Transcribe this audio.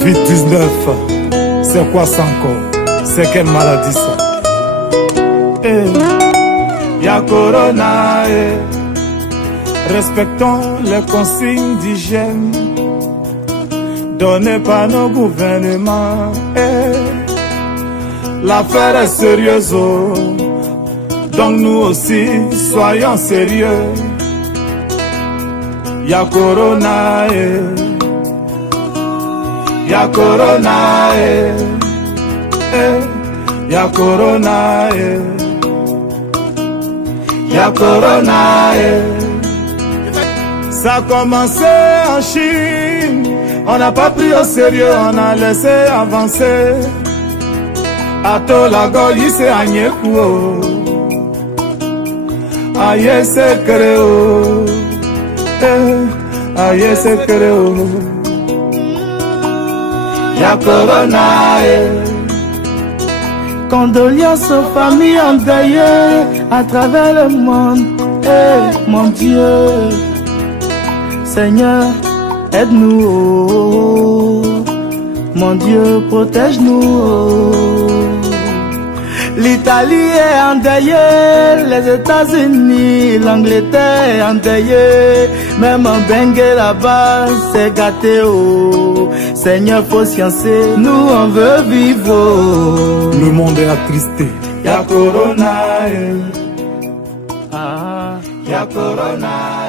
Covid-19, c'est quoi ça encore? C'est quelle maladie ça? Y'a Corona, respectons les consignes d'hygiène données par nos gouvernements. L'affaire est sérieuse, donc nous aussi soyons sérieux. Y'a Corona, y'a Corona, y'a Corona, y'a Corona. Ça a commencé en Chine, on n'a pas pris au sérieux, on a laissé avancer. Ato la goyi se anyekuo, aye se creo, aye se creo. Y'a Corona, Condoléances aux familles endeuillées à travers le monde. Mon Dieu, Seigneur, aide-nous. Mon Dieu, protège-nous. L'Italie est endeuillée, les États-Unis, l'Angleterre est endeuillée. Même en Bengue là-bas, c'est gâté. Seigneur, faut sciencer, nous on veut vivre. Le monde est attristé. Y'a Corona, y'a Corona.